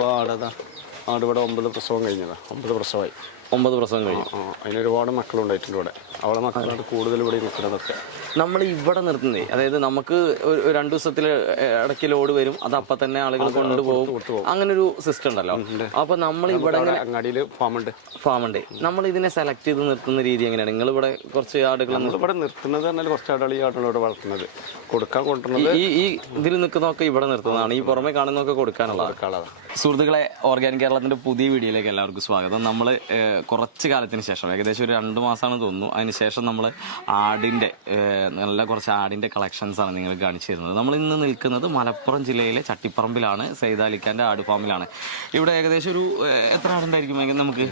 നമ്മളിപ്പോൾ ആട് ഇവിടെ 9 പ്രസവം കഴിഞ്ഞതാണ്. 9 പ്രസവമായി. 9 പ്രസവം കഴിഞ്ഞു. അതിനൊരുപാട് മക്കളുണ്ടായിട്ടുണ്ട് ഇവിടെ. അവളെ മക്കളാണ് കൂടുതൽ ഇവിടെ നിൽക്കുന്നതൊക്കെ. നമ്മൾ ഇവിടെ നിർത്തുന്നേ, അതായത് നമുക്ക് 2 ദിവസത്തിൽ ഇടയ്ക്ക് ലോഡ് വരും, അത് അപ്പം തന്നെ ആളുകൾ കൊണ്ടുപോകും, അങ്ങനെ ഒരു സിസ്റ്റം ഉണ്ടല്ലോ. അപ്പൊ നമ്മൾ ഇവിടെ അങ്ങാടിയിൽ ഫാമുണ്ട്. നമ്മൾ ഇതിനെ സെലക്ട് ചെയ്ത് നിർത്തുന്ന രീതി എങ്ങനെയാണ്? നിങ്ങൾ ഇവിടെ കുറച്ച് ആടുകൾ ഇവിടെ നിർത്തുന്നത് പറഞ്ഞാൽ കുറച്ച് ആടുകൾ ഈ ആടുകളോട് വളർത്തുന്നത് കൊടുക്കാൻ കൊണ്ടുവരുന്നത് ഈ ഇതിൽ നിൽക്കുന്നതൊക്കെ ഇവിടെ നിർത്തുന്നതാണ്. ഈ പുറമെ കാണുന്നതൊക്കെ കൊടുക്കാനുള്ള. സുഹൃത്തുക്കളെ, ഓർഗാനിക് കേരളത്തിന്റെ പുതിയ വീഡിയോയിലേക്ക് എല്ലാവർക്കും സ്വാഗതം. നമ്മൾ കുറച്ച് കാലത്തിന് ശേഷം, ഏകദേശം ഒരു 2 മാസമാണ് തോന്നുന്നു, അതിനുശേഷം നമ്മൾ ആടിന്റെ നല്ല കുറച്ച് ആടിന്റെ കളക്ഷൻസ് ആണ് നിങ്ങൾ കാണിച്ചു തരുന്നത്. നമ്മൾ ഇന്ന് നിൽക്കുന്നത് മലപ്പുറം ജില്ലയിലെ ചട്ടിപ്പറമ്പിലാണ്, സയ്യിദ് അലിഖാന്റെ ആട് ഫാമിലാണ്. ഇവിടെ ഏകദേശം ഒരു എത്ര ആടുണ്ടായിരിക്കും? നമുക്ക്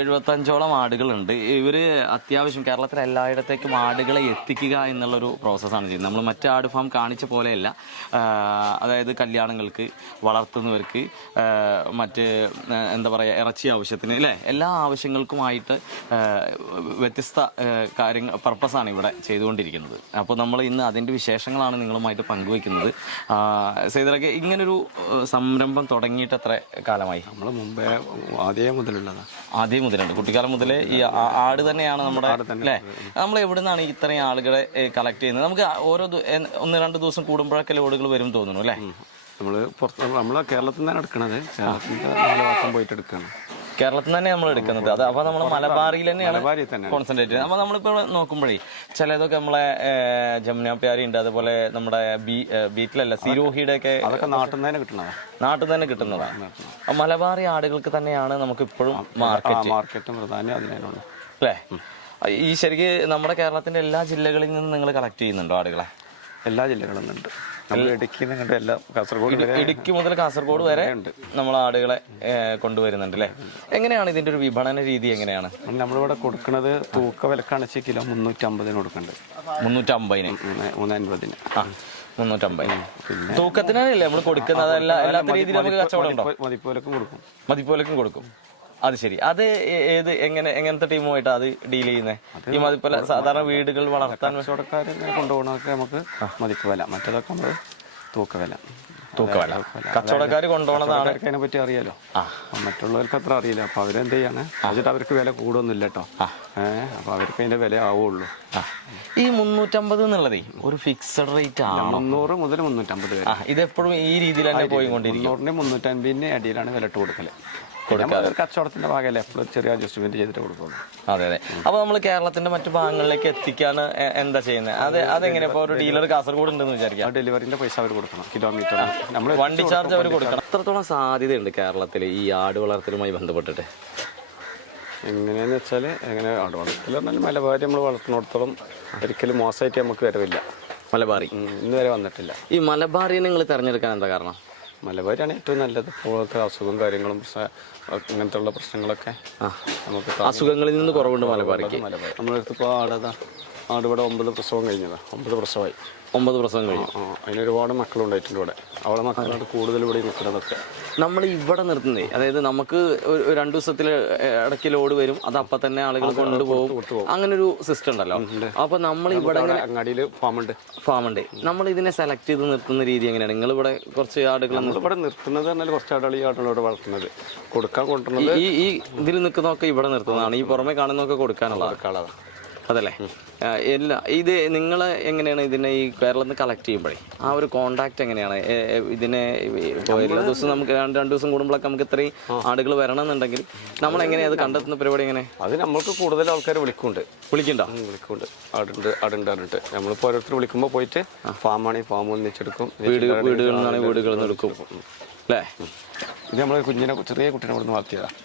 75ഓളം ആടുകളുണ്ട്. ഇവര് അത്യാവശ്യം കേരളത്തിലെ എല്ലായിടത്തേക്കും ആടുകളെ എത്തിക്കുക എന്നുള്ളൊരു പ്രോസസ്സാണ് ചെയ്യുന്നത്. നമ്മൾ മറ്റ് ആട് ഫാം കാണിച്ച പോലെയല്ല. അതായത് കല്യാണങ്ങൾക്ക്, വളർത്തുന്നവർക്ക്, മറ്റ് എന്താ പറയുക, ഇറച്ചി ആവശ്യത്തിന് അല്ലേ, എല്ലാ ആവശ്യങ്ങൾക്കുമായിട്ട് വ്യത്യസ്ത കാര്യങ്ങൾ പർപ്പസാണ് ഇവിടെ ചെയ്തുകൊണ്ടിരിക്കുന്നത്. അപ്പോൾ നമ്മൾ ഇന്ന് അതിൻ്റെ വിശേഷങ്ങളാണ് നിങ്ങളുമായിട്ട് പങ്കുവയ്ക്കുന്നത്. സൈദറൊക്കെ ഇങ്ങനൊരു സംരംഭം തുടങ്ങിയിട്ട് എത്ര കാലമായി? നമ്മൾ മുമ്പേ ആദ്യം മുതലുണ്ട്. കുട്ടിക്കാലം മുതലേ ഈ ആട് തന്നെയാണ് നമ്മുടെ അല്ലേ? നമ്മൾ എവിടെ നിന്നാണ് ഇത്രയും ആളുകളെ കളക്ട് ചെയ്യുന്നത്? നമുക്ക് ഓരോ 1-2 ദിവസം കൂടുമ്പോഴൊക്കെ ലോഡുകൾ വരും തോന്നുന്നു അല്ലേ? നമ്മള് കേരളത്തിൽ നിന്നാണ് എടുക്കണത്. കേരളത്തിൽ പോയിട്ട് എടുക്കണം. കേരളത്തിൽ തന്നെ നമ്മൾ എടുക്കുന്നത്. അത് അപ്പൊ നമ്മൾ മലബാറിയിൽ തന്നെയാണ് കോൺസെൻട്രേറ്റ് ചെയ്യുന്നത്. അപ്പൊ നമ്മളിപ്പോ നോക്കുമ്പോഴേ ചിലതൊക്കെ നമ്മളെ ജമുന പ്യാരി ഉണ്ട്, അതുപോലെ നമ്മുടെ ബീറ്റിലല്ല സിരോഹിയുടെ ഒക്കെ നാട്ടിൽ തന്നെ കിട്ടുന്നതാണ്. മലബാറി ആടുകൾക്ക് തന്നെയാണ് നമുക്ക് ഇപ്പോഴും മാർക്കറ്റും പ്രധാനം അതിനാണ് അല്ലേ? ഈ ശരിക്ക് നമ്മുടെ കേരളത്തിന്റെ എല്ലാ ജില്ലകളിൽ നിന്നും നിങ്ങൾ കളക്ട് ചെയ്യുന്നുണ്ടോ ആടുകളെ? എല്ലാ ജില്ലകളും ഉണ്ട്. ഇടുക്കി മുതൽ കാസർഗോഡ് വരെ നമ്മൾ ആടുകളെ കൊണ്ടുവരുന്നുണ്ട് അല്ലേ? എങ്ങനെയാണ് ഇതിന്റെ ഒരു വിപണന രീതി? എങ്ങനെയാണ് നമ്മളിവിടെ കൊടുക്കുന്നത്? തൂക്ക വിലക്കാണ് കിലോ 350 കൊടുക്കുന്നുണ്ട്. 350-ന് 350-ന് 350 തൂക്കത്തിനല്ലേ നമ്മൾ കൊടുക്കുന്നത്? അല്ലാത്ത രീതിയിൽ നമുക്ക് കച്ചവടം ഉണ്ടോ? മതിപ്പോലക്കും കൊടുക്കും. അത് ശരി. അത് എങ്ങനത്തെ ടീമുമായിട്ടാണ് അത് ഡീൽ ചെയ്യുന്നത്? ഈ മതിപ്പല സാധാരണ വീടുകൾ വളർത്താൻ കൊണ്ടുപോകണമൊക്കെ നമുക്ക് മതിപ്പുവില, മറ്റേതൊക്കെ നമ്മള് തൂക്കവില. കച്ചവടക്കാർ കൊണ്ടുപോകണതാണ്. അതിനെ പറ്റി അറിയാലോ. മറ്റുള്ളവർക്ക് അത്ര അറിയില്ല. അപ്പൊ അവരെന്ത് ചെയ്യാണ് വെച്ചിട്ട് അവർക്ക് വില കൂടുതലൊന്നുമില്ല കേട്ടോ. അപ്പൊ അവർക്ക് അതിന്റെ വില ആവുള്ളൂ. ഈ 350 എന്നുള്ളതേ ഒരു ഫിക്സഡ് റേറ്റ് ആണ്. 300 മുതൽ 350 വരെ. ഇതെപ്പോഴും ഈ രീതിയിൽ തന്നെ പോയിക്കൊണ്ടിരിക്കും. 300-ന് 350-ന് അടിയിലാണ് വില ഇട്ട് കൊടുക്കല്. കച്ചവടത്തിന്റെ ഭാഗമല്ലേ, എപ്പോഴും ചെറിയ അഡ്ജസ്റ്റ്മെന്റ് ചെയ്തിട്ട് കൊടുക്കുള്ളൂ. അതെ. അപ്പൊ നമ്മൾ കേരളത്തിന്റെ മറ്റു ഭാഗങ്ങളിലേക്ക് എത്തിക്കാൻ എന്താ ചെയ്യുന്നത്? അതെങ്ങനെ? ഇപ്പൊ ഒരു ഡീലർ കാസർഗോഡ് ഉണ്ടെന്ന് വിചാരിക്കാം, ഡെലിവറിന്റെ പൈസ അവർ കൊടുക്കണം, കിലോമീറ്റർ നമ്മൾ വണ്ടി ചാർജ് അവർ കൊടുക്കണം. എത്രത്തോളം സാധ്യതയുണ്ട് കേരളത്തിൽ ഈ ആട് വളർത്തലുമായി ബന്ധപ്പെട്ടിട്ട്? എങ്ങനെയാന്ന് വെച്ചാല്, എങ്ങനെ ആട് വളർത്തൽ പറഞ്ഞാൽ മലബാരി നമ്മൾ വളർത്തുന്നിടത്തോളം ഒരിക്കലും മോശമായിട്ട് നമുക്ക് വരവില്ല. മലബാറി ഇന്ന് വരെ വന്നിട്ടില്ല. ഈ മലബാറിയെ നിങ്ങൾ തിരഞ്ഞെടുക്കാൻ എന്താ കാരണം? മലബാരിയാണ് ഏറ്റവും നല്ലത്. ഇപ്പോഴത്തെ അസുഖവും കാര്യങ്ങളും ഇങ്ങനത്തെ ഉള്ള പ്രശ്നങ്ങളൊക്കെ നമുക്ക് അസുഖങ്ങളിൽ നിന്ന് കുറവുണ്ട് മലബാറിക്ക്. നമ്മളെടുത്തിപ്പോൾ ആട് ഇവിടെ 9 പ്രസവം കഴിഞ്ഞതാണ്. 9 പ്രസവമായി. 9 പ്രസവം കഴിഞ്ഞു. അതിനൊരുപാട് മക്കളുണ്ടായിട്ടുണ്ട് ഇവിടെ. അവളെ മക്കളാണ് കൂടുതൽ ഇവിടെ നിൽക്കുന്നതൊക്കെ. നമ്മൾ ഇവിടെ നിർത്തുന്നേ, അതായത് നമുക്ക് 2 ദിവസത്തിൽ ഇടയ്ക്ക് ലോഡ് വരും, അത് അപ്പം തന്നെ ആളുകൾ കൊണ്ടുപോകും, അങ്ങനെ ഒരു സിസ്റ്റം ഉണ്ടല്ലോ. അപ്പൊ നമ്മൾ ഇവിടെ അങ്ങാടിയിൽ ഫാമുണ്ട്. നമ്മൾ ഇതിനെ സെലക്ട് ചെയ്ത് നിർത്തുന്ന രീതി എങ്ങനെയാണ്? നിങ്ങൾ ഇവിടെ കുറച്ച് ആടുകൾ ഇവിടെ നിർത്തുന്നത് പറഞ്ഞാൽ കുറച്ച് ആടുകൾ ഈ ആടുകളോട് വളർത്തുന്നത് കൊടുക്കാൻ കൊണ്ടുവരുന്നത്. ഈ ഇതിൽ നിൽക്കുന്നതൊക്കെ ഇവിടെ നിർത്തുന്നതാണ്. ഈ പുറമെ കാണുന്നതൊക്കെ കൊടുക്കാനുള്ള അതല്ലേ? ഇത് നിങ്ങൾ എങ്ങനെയാണ് ഇതിനെ ഈ കേരളത്തിൽ നിന്ന് കളക്ട് ചെയ്യുമ്പോഴേ ആ ഒരു കോണ്ടാക്ട് എങ്ങനെയാണ്? ഇതിനെ ഇപ്പോൾ എല്ലാ ദിവസവും നമുക്ക് 2 ദിവസം കൂടുമ്പോഴൊക്കെ നമുക്ക് ഇത്രയും ആടുകൾ വരണമെന്നുണ്ടെങ്കിൽ നമ്മൾ എങ്ങനെയാണ് അത് കണ്ടെത്തുന്ന പരിപാടി? എങ്ങനെ? അത് നമ്മൾക്ക് കൂടുതൽ ആൾക്കാർ വിളിക്കുന്നുണ്ട് ആടുണ്ട് പറഞ്ഞിട്ട് നമ്മളിപ്പോൾ ഓരോരുത്തർ വിളിക്കുമ്പോൾ പോയിട്ട് ഫാമാണെങ്കിൽ ഫാമിൽ ഒന്നിച്ചെടുക്കും, വീടുകളിൽ നിന്നാണെങ്കിൽ വീടുകളിൽ നിന്ന് എടുക്കും അല്ലേ? ഇത് നമ്മൾ ചെറിയ കുട്ടീനെ ഇവിടെ നിന്ന് വളർത്തിയതാണ്.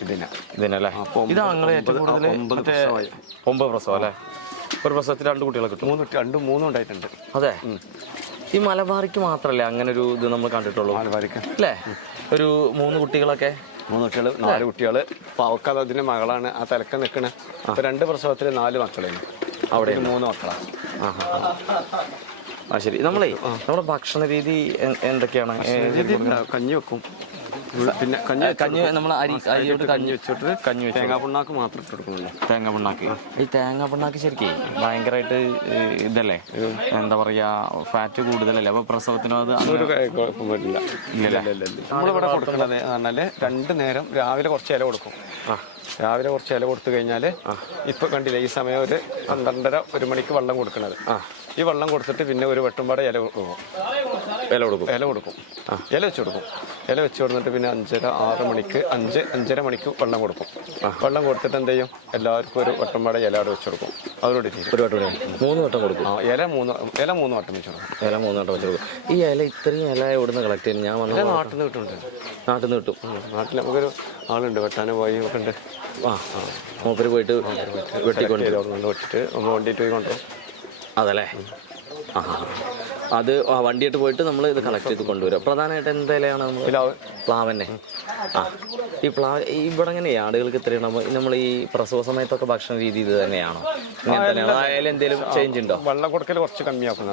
ഇതിനല്ലേ? ഇതാണ് നിങ്ങൾ ഏറ്റവും കൂടുതൽ 9 പ്രസവം അല്ലേ? ഒരു പ്രസവത്തിൽ 2 കുട്ടികളെ കിട്ടും. 3 ഉണ്ടായിട്ടുണ്ട്. അതെ. ഈ മലബാറിക്ക് മാത്രല്ലേ അങ്ങനെ ഒരു ഇത് നമ്മൾ കണ്ടിട്ടുള്ളൂ അല്ലേ? ഒരു 3 കുട്ടികളൊക്കെ. 3 കുട്ടികൾ, 4 കുട്ടികള്. പാവക്കാതെ അതിന്റെ മകളാണ് ആ തലക്ക നിൽക്കണേ. 2 പ്രസവത്തില് 4 മക്കളാണ്. അവിടെ 3 മക്കളാണ്. ശരി. നമ്മുടെ ഭക്ഷണ രീതി എന്തൊക്കെയാണ്? കഞ്ഞി വെക്കും, പിന്നെ കഞ്ഞി നമ്മൾ അരിയോട് കഞ്ഞി വെച്ചിട്ട് തേങ്ങാ പിണ്ണാക്ക് മാത്രം ഇട്ട് കൊടുക്കുന്നുള്ളൂ. തേങ്ങ പിണ്ണാക്ക്. ഈ തേങ്ങ പിണ്ണാക്ക് ശരിക്കും ഭയങ്കരമായിട്ട് ഇതല്ലേ, എന്താ പറയാ, ഫാറ്റ് കൂടുതലല്ലേ? അപ്പൊ പ്രസവത്തിനോ അത് പറ്റില്ല. നമ്മളിവിടെ കൊടുക്കുന്നത് പറഞ്ഞാല് 2 നേരം രാവിലെ കുറച്ച് ഇല കൊടുക്കും. രാവിലെ കുറച്ച് ഇല കൊടുത്തു കഴിഞ്ഞാല് ഇപ്പൊ കണ്ടില്ലേ ഈ സമയം ഒരു 12:30 1 മണിക്ക് വെള്ളം കൊടുക്കണത്. ഈ വെള്ളം കൊടുത്തിട്ട് പിന്നെ ഒരു വെട്ടുംപാടെ ഇല കൊടുക്കും. ഇല വെച്ച് കൊടുക്കും. ഇല വെച്ച് കൊടുത്തിട്ട് പിന്നെ 5:30 6 മണിക്ക് 5:30 മണിക്ക് വെള്ളം കൊടുക്കും. വെള്ളം കൊടുത്തിട്ട് എന്ത് ചെയ്യും, എല്ലാവർക്കും ഒരു വെട്ടുംപാടെ ഇല അവിടെ വെച്ച് കൊടുക്കും. അതോടെ ഒരു വട്ടം 3 വട്ടം കൊടുക്കും. ഇല 3 വട്ടം വെച്ച് കൊടുക്കും. ഇല 3 വട്ടം വെച്ച് കൊടുക്കും. ഈ ഇല ഇത്രയും ഇല എവിടുന്ന് കളക്ട് ചെയ്യുന്നത്? ഞാൻ വന്ന നാട്ടിൽ നിന്ന് കിട്ടുന്നുണ്ട്. നാട്ടിൽ നിന്ന് കിട്ടും. നാട്ടിൽ നമുക്കൊരു ആളുണ്ട്, വെട്ടാനും പോയി ഒക്കെ ഉണ്ട്. മൂപ്പര് പോയിട്ട് വെട്ടിക്കൊണ്ട് വെട്ടിട്ട് നമ്മൾ വണ്ടിയിട്ട് പോയി കൊണ്ടുപോകും. അതല്ലേ? അത് വണ്ടിയായിട്ട് പോയിട്ട് നമ്മൾ ഇത് കളക്ട് ചെയ്ത് കൊണ്ടുവരും. പ്രധാനമായിട്ട് എന്ത് ഇലയാണ് നമ്മൾ? പ്ലാവന്നെ. ഈ പ്ലാവ് ഇവിടെ എങ്ങനെയാ ആടുകൾക്ക് ഇത്രയും നമ്മൾ ഈ പ്രസവ സമയത്തൊക്കെ ഭക്ഷണ രീതി ഇത് തന്നെയാണോ? ഇങ്ങനെ തന്നെയാണോ? അതിൽ എന്തെങ്കിലും ചേഞ്ച് ഉണ്ടോ? വെള്ളം കൊടുക്കൽ കുറച്ച് കമ്മിയാക്കും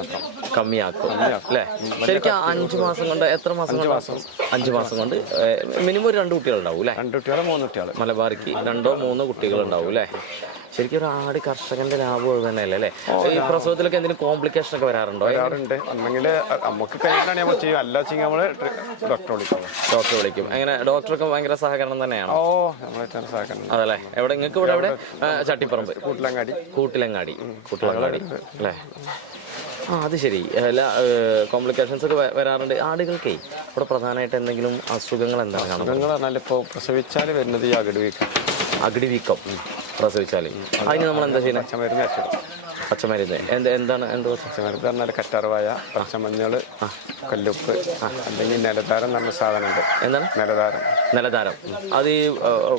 അല്ലേ? ശരിക്കും 5 മാസം കൊണ്ട് എത്ര മാസം? 5 മാസം കൊണ്ട് മിനിമം ഒരു 2 കുട്ടികളുണ്ടാവും അല്ലേ? 2 കുട്ടികളോ 3 കുട്ടികൾ. മലബാറിക്ക് 2 3 കുട്ടികളുണ്ടാവും അല്ലേ? ശരിക്കും ഒരു ആട് കർഷകന്റെ ലാഭം അത് തന്നെയല്ലേ അല്ലേ? ഈ പ്രസവത്തിലൊക്കെ എന്തെങ്കിലും കോംപ്ലിക്കേഷൻ ഒക്കെ വരാറുണ്ടോ? വരാറുണ്ട്. അന്നെങ്കിൽ നമുക്ക് കഴിഞ്ഞാൽ നമ്മൾ ചെയ്യും, അല്ല വെച്ചെങ്കിൽ നമ്മൾ ഡോക്ടറെ വിളിക്കും. അങ്ങനെ ഡോക്ടറൊക്കെ ഭയങ്കര സഹകരണം തന്നെയാണ്. നമ്മളെ സഹകരണം. അതല്ലേ? എവിടെ നിങ്ങൾക്ക് ഇവിടെ ചട്ടിപ്പറമ്പ് കൂട്ടിലങ്ങാടി അല്ലേ? അത് ശരി. എല്ലാ കോംപ്ലിക്കേഷൻസ് ഒക്കെ വരാറുണ്ട് ആടുകൾക്കേ. ഇവിടെ പ്രധാനമായിട്ട് എന്തെങ്കിലും അസുഖങ്ങൾ എന്താണ് കാണുന്നത്? ഇപ്പോൾ പ്രസവിച്ചാൽ വരുന്നത് ഈ അകിടി വീക്കം പ്രസവിച്ചാൽ. അതിന് നമ്മൾ എന്താ ചെയ്യുന്നത്? പച്ചമരുന്ന്. എന്താണ് പച്ചമരുന്ന് പറഞ്ഞാൽ കറ്റാർവായ, പച്ചമഞ്ഞൾ, കല്ലുപ്പ്, അല്ലെങ്കിൽ നിലധാരം എന്ന് പറഞ്ഞ സാധനം ഉണ്ട്. എന്താണ് നിലധാരം? അത് ഈ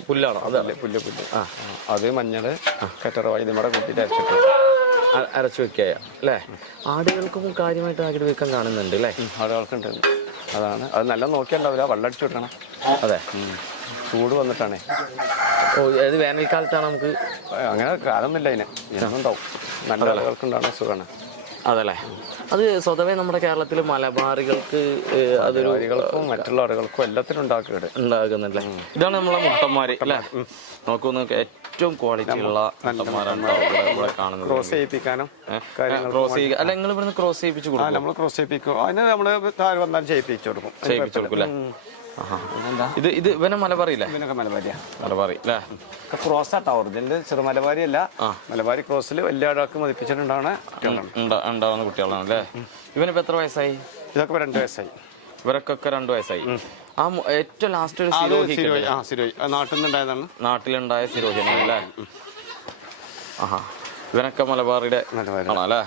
പുല്ലാണോ? അതല്ലേ? പുല്ല്. അത് മഞ്ഞൾ, കറ്റാർവായ നമ്മുടെ കൂട്ടിയിട്ട് അരച്ചു വെക്കുക അല്ലേ? ആടുകൾക്കും കാര്യമായിട്ട് അകിടി വീക്കം കാണുന്നുണ്ട് അല്ലേ? ആടുകൾക്കുണ്ട്. അതാണ് അത് നല്ല നോക്കിയാണ്ടാവില്ല, വെള്ളം അടിച്ചു വിട്ടണം. അതെ, ചൂട് വന്നിട്ടാണേ. അത് വേനൽക്കാലത്താണ് നമുക്ക് അങ്ങനെ കാലമൊന്നുമില്ല. ഉണ്ടാവും നല്ല ആളുകൾക്കുണ്ടാവുന്ന സുഖമാണ്. അതല്ലേ? അത് സ്വതവേ നമ്മുടെ കേരളത്തിൽ മലബാറികൾക്ക് അതൊരു മറ്റുള്ള ആളുകൾക്കും എല്ലാത്തിനും ഉണ്ടാക്കുന്നില്ലേ? ഇതാണ് നമ്മളെ മുട്ടന്മാര് അല്ലേ? നോക്കുന്നു, ഏറ്റവും ക്വാളിറ്റി ഉള്ള മുട്ടന്മാരാണ് ഇവിടെ കാണുന്നത്. ക്രോസ് ചെയ്യിപ്പിക്കാനും അല്ല, നിങ്ങൾ ഇവിടുന്ന് ക്രോസ് ചെയ്യിപ്പിച്ചു കൊടുക്കും? നമ്മൾ ക്രോസ് ചെയ്യിപ്പിക്കും. അതിന് നമ്മള് താഴെ വന്നാൽ ചെയ്യിപ്പിച്ചു കൊടുക്കും അല്ലേ? ഇത് ഇവനെ മലബാറിയില്ലേ? ഇവനൊക്കെ മലബാരിയാ. മലബാറി അല്ലേ? ക്രോസാട്ടോ. ഒറിജിനൽ ചെറു മലബാരി അല്ല. മലബാരി ക്രോസിൽ വലിയ ആടാക്ക് മതിപ്പിച്ചിട്ടുണ്ടാവുന്ന കുട്ടികളാണ് അല്ലേ? ഇവനിപ്പോ എത്ര വയസ്സായി? ഇതൊക്കെ 2 വയസ്സായി. ഇവരൊക്കെ 2 വയസ്സായി. ആ ഏറ്റവും ലാസ്റ്റ് ഒരു സിരോഹി നാട്ടിൽ നിന്നുണ്ടായതാണ്. നാട്ടിലുണ്ടായ സിരോഹിനാണ് അല്ലേ? ഇവനൊക്കെ മലബാറിയുടെ ആണോ അല്ലേ?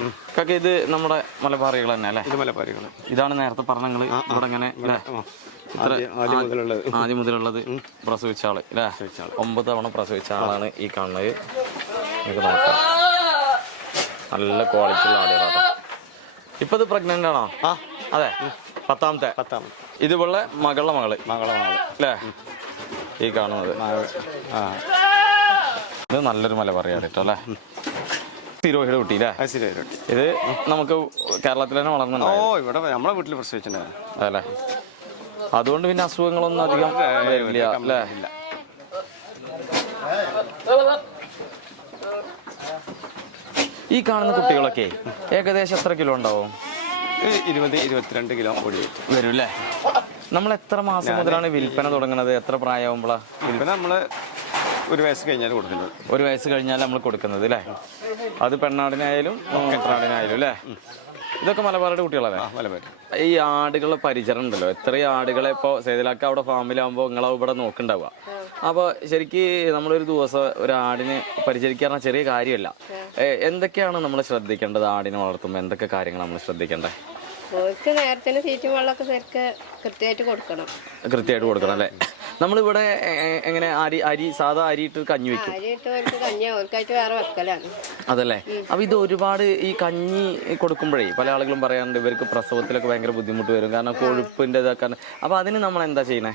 ഇത് നമ്മുടെ മലബാറികൾ തന്നെ അല്ലേ? ഇത് മലബാറികൾ. ഇതാണ് നേരത്തെ പറഞ്ഞ ഇവിടെ ഇങ്ങനെ ആദ്യം മുതലുള്ളത് പ്രസവിച്ച ആള് അല്ലേ? 9 തവണ പ്രസവിച്ച ആളാണ് ഈ കാണുന്നത്. നമുക്ക് നോക്കാം. നല്ല ക്വാളിറ്റി ഉള്ള ആളുകളാട്ടോ. ഇപ്പൊ ഇത് പ്രഗ്നന്റ് ആണോ? അതെ, 10ാമത്തെ. ഇതുപോലെ മകളുടെ മകള് അല്ലേ ഈ കാണുന്നത്? ഇത് നല്ലൊരു മലബാറിയാണ് കേട്ടോ അല്ലേ? സിരോഹിയുടെ കുട്ടി അല്ലേ? ഇത് നമുക്ക് കേരളത്തിൽ തന്നെ വളർന്നുണ്ടോ? ഇവിടെ നമ്മളെ വീട്ടിൽ പ്രസവിച്ചിട്ടുണ്ടായിരുന്നു അതല്ലേ? അതുകൊണ്ട് പിന്നെ അസുഖങ്ങളൊന്നും അധികം വരില്ല അല്ലേ? ഈ കാണുന്ന കുട്ടികളൊക്കെ ഏകദേശം എത്ര കിലോ ഉണ്ടാവും? 20-22 കിലോ കൂടി വരും അല്ലേ? നമ്മൾ എത്ര മാസം മുതലാണ് വിൽപ്പന തുടങ്ങുന്നത്? എത്ര പ്രായമാകുമ്പോഴാണ് വിൽപ്പന? നമ്മള് 1 വയസ്സ് കഴിഞ്ഞാൽ കൊടുക്കുന്നത്. 1 വയസ്സ് കഴിഞ്ഞാൽ നമ്മൾ കൊടുക്കുന്നത് അല്ലേ? അത് പെണ്ണാടിനായാലും കെട്ടാടിനായാലും അല്ലേ? ഇതൊക്കെ മലബാറിയുടെ കുട്ടികളല്ലേ? മലബാർ. ഈ ആടുകളുടെ പരിചരണം ഉണ്ടല്ലോ, എത്രയും ആടുകളെ ഇപ്പോൾ സേതിലാക്ക അവിടെ ഫാമിലാകുമ്പോൾ നിങ്ങളെ ഇവിടെ നോക്കുന്നുണ്ടാവുക. അപ്പോൾ ശരിക്ക് നമ്മളൊരു ദിവസം ഒരു ആടിനെ പരിചരിക്കാറുള്ള ചെറിയ കാര്യമല്ല. എന്തൊക്കെയാണ് നമ്മൾ ശ്രദ്ധിക്കേണ്ടത് ആടിനെ വളർത്തുമ്പോൾ? എന്തൊക്കെ കാര്യങ്ങൾ നമ്മൾ ശ്രദ്ധിക്കേണ്ടത്? നേരത്തിന് തീറ്റും വെള്ളമൊക്കെ കൃത്യമായിട്ട് കൊടുക്കണം അല്ലേ? നമ്മളിവിടെ എങ്ങനെ അരി സാധാ അരി ഇട്ട് കഞ്ഞി വെക്കും. അതല്ലേ. അപ്പൊ ഇത് ഒരുപാട് ഈ കഞ്ഞി കൊടുക്കുമ്പോഴേ പല ആളുകളും പറയാറുണ്ട് ഇവർക്ക് പ്രസവത്തിലൊക്കെ ഭയങ്കര ബുദ്ധിമുട്ട് വരും, കാരണം കൊഴുപ്പിന്റെ ഇതൊക്കെ. അപ്പൊ അതിന് നമ്മൾ എന്താ ചെയ്യണേ?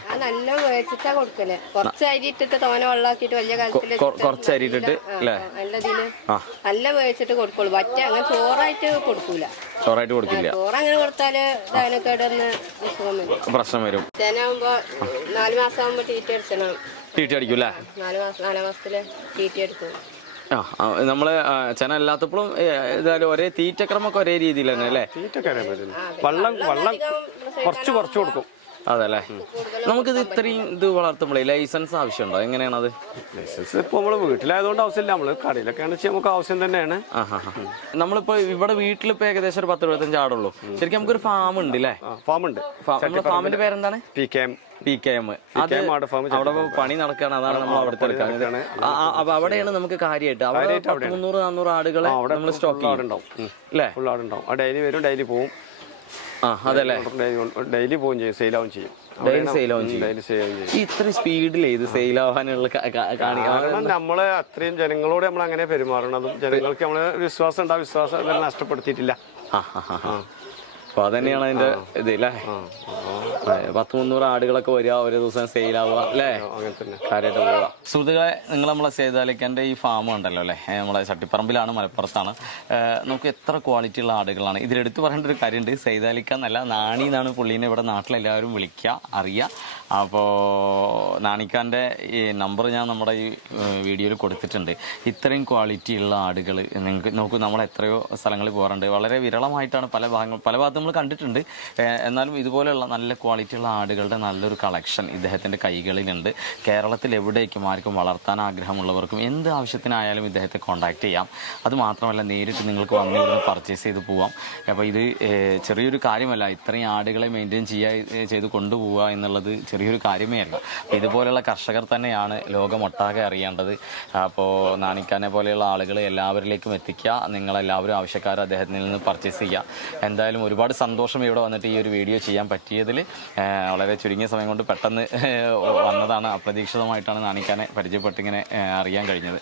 കുറച്ച് അരി ഇട്ടിട്ട് തോനെ വെള്ളാക്കിട്ട് വലിയ കാലത്തില് കുറച്ച് അരി ഇട്ടിട്ട് അല്ലേ നല്ല വേവിച്ചിട്ട് കൊടുക്കുള്ളൂ. പറ്റ അങ്ങനെ ചോറായിട്ട് കൊടുക്കൂല. ചോറായിട്ട് കൊടുക്കില്ല. ചോറ് അങ്ങനെ കൊടുത്താല് ദഹനക്കേടൊന്ന് പ്രശ്നം വരും. ചേനാകുമ്പോ 4 മാസം ആകുമ്പോ തീറ്റ അടിച്ചണം. തീറ്റ അടിക്കും അല്ലേ? 4 മാസത്തില് തീറ്റ എടുക്കും. നമ്മള് ചെന അല്ലാത്തപ്പോഴും ഏതായാലും ഒരേ തീറ്റക്രമൊക്കെ ഒരേ രീതിയിൽ തന്നെ അല്ലേ? വെള്ളം കുറച്ച് കൊടുക്കും. അതല്ലേ. നമുക്കിത് ഇത്രയും ഇത് വളർത്തുമ്പോഴേ ലൈസൻസ് ആവശ്യമുണ്ടോ? എങ്ങനെയാണത്? ലൈസൻസ് ഇപ്പൊ നമ്മള് വീട്ടിലായതുകൊണ്ട് ആവശ്യമില്ല, നമ്മള് കടയിലൊക്കെയാണ് വെച്ചാൽ നമുക്ക് ആവശ്യം തന്നെയാണ്. നമ്മളിപ്പോ ഇവിടെ വീട്ടിലിപ്പോ ഏകദേശം ഒരു 10-25 ആടുള്ളൂ. ശരിക്കും നമുക്കൊരു ഫാം ഉണ്ട് അല്ലേ? ഫാം ഉണ്ട്. ഫാമിന്റെ പേരെന്താണ്? PKM. അത് അവിടെ പണി നടക്കുകയാണ്, അതാണ് നമ്മൾ അവിടുത്തെ എടുക്കാൻ. അപ്പൊ അവിടെയാണ് നമുക്ക് കാര്യമായിട്ട് അവിടെ 300-400 ആടുകളെ നമ്മൾ സ്റ്റോക്ക് ചെയ്യുന്നുണ്ടാവും അല്ലേ? ഡെയിലി വരും, ഡെയിലി പോവും. അതല്ലേ, ഡെയിലി പോവും ചെയ്യും, സെയിലാവും ചെയ്യും. ഇത്ര സ്പീഡിൽ ഇത് സെയിൽ ആവാനുള്ള കാരണം നമ്മള് അത്രയും ജനങ്ങളോട് നമ്മൾ അങ്ങനെ പെരുമാറണതും ജനങ്ങൾക്ക് നമ്മള് വിശ്വാസം ഉണ്ടാവും, വിശ്വാസം നഷ്ടപ്പെടുത്തിയിട്ടില്ല. അപ്പൊ അതന്നെയാണ് അതിന്റെ ഇത് അല്ലേ? 100-300 ആടുകളൊക്കെ വരിക, ഒരു ദിവസം സെയിൽ ആവുക അല്ലേ? കാര്യമായിട്ട് പോവുക. സുഹൃത്തുക്കളെ, നിങ്ങൾ നമ്മളെ സേതാലിക്കാൻ്റെ ഈ ഫാം ഉണ്ടല്ലോ അല്ലേ, നമ്മളെ ചട്ടിപ്പറമ്പിലാണ്, മലപ്പുറത്താണ്. നമുക്ക് എത്ര ക്വാളിറ്റി ഉള്ള ആടുകളാണ്. ഇതിലെടുത്ത് പറയേണ്ട ഒരു കാര്യമുണ്ട്, സൈതാലിക്ക എന്നല്ല, നാണി എന്നാണ് പുള്ളീനെ ഇവിടെ നാട്ടിലെല്ലാവരും വിളിക്കുക, അറിയുക. അപ്പോൾ നാണിക്കാൻ്റെ ഈ നമ്പർ ഞാൻ നമ്മുടെ ഈ വീഡിയോയിൽ കൊടുത്തിട്ടുണ്ട്. ഇത്രയും ക്വാളിറ്റി ഉള്ള ആടുകൾ നിങ്ങൾക്ക് നോക്കൂ, നമ്മൾ എത്രയോ സ്ഥലങ്ങളിൽ പോകാറുണ്ട്, വളരെ വിരളമായിട്ടാണ് പല ഭാഗത്തും നമ്മൾ കണ്ടിട്ടുണ്ട്. എന്നാലും ഇതുപോലെയുള്ള നല്ല ക്വാളിറ്റിയുള്ള ആടുകളുടെ നല്ലൊരു കളക്ഷൻ ഇദ്ദേഹത്തിൻ്റെ കൈകളിലുണ്ട്. കേരളത്തിൽ എവിടേക്കും ആർക്കും വളർത്താൻ ആഗ്രഹമുള്ളവർക്കും എന്ത് ആവശ്യത്തിനായാലും ഇദ്ദേഹത്തെ കോൺടാക്ട് ചെയ്യാം. അതുമാത്രമല്ല, നേരിട്ട് നിങ്ങൾക്ക് വന്ന് ഇവിടുന്ന് പർച്ചേസ് ചെയ്ത് പോവാം. അപ്പോൾ ഇത് ചെറിയൊരു കാര്യമല്ല, ഇത്രയും ആടുകളെ മെയിൻറ്റെയിൻ ചെയ്ത് കൊണ്ടുപോവുക എന്നുള്ളത് ചെറിയൊരു കാര്യമേ അല്ല. ഇതുപോലെയുള്ള കർഷകർ തന്നെയാണ് ലോകമൊട്ടാകെ അറിയേണ്ടത്. അപ്പോൾ നാണിക്കാനെ പോലെയുള്ള ആളുകൾ എല്ലാവരിലേക്കും എത്തിക്കുക. നിങ്ങളെല്ലാവരും ആവശ്യക്കാർ അദ്ദേഹത്തിൽ നിന്ന് പർച്ചേസ് ചെയ്യുക. എന്തായാലും ഒരുപാട് സന്തോഷം ഇവിടെ വന്നിട്ട് ഈ ഒരു വീഡിയോ ചെയ്യാൻ പറ്റിയതിൽ. വളരെ ചുരുങ്ങിയ സമയം കൊണ്ട് പെട്ടെന്ന് വന്നതാണ്, അപ്രതീക്ഷിതമായിട്ടാണ് നാണിക്കാനെ പരിചയപ്പെട്ടിങ്ങനെ അറിയാൻ കഴിഞ്ഞത്.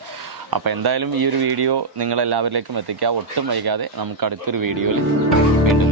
അപ്പോൾ എന്തായാലും ഈ ഒരു വീഡിയോ നിങ്ങളെല്ലാവരിലേക്കും എത്തിക്കുക. ഒട്ടും വൈകാതെ നമുക്ക് അടുത്തൊരു വീഡിയോയിൽ വീണ്ടും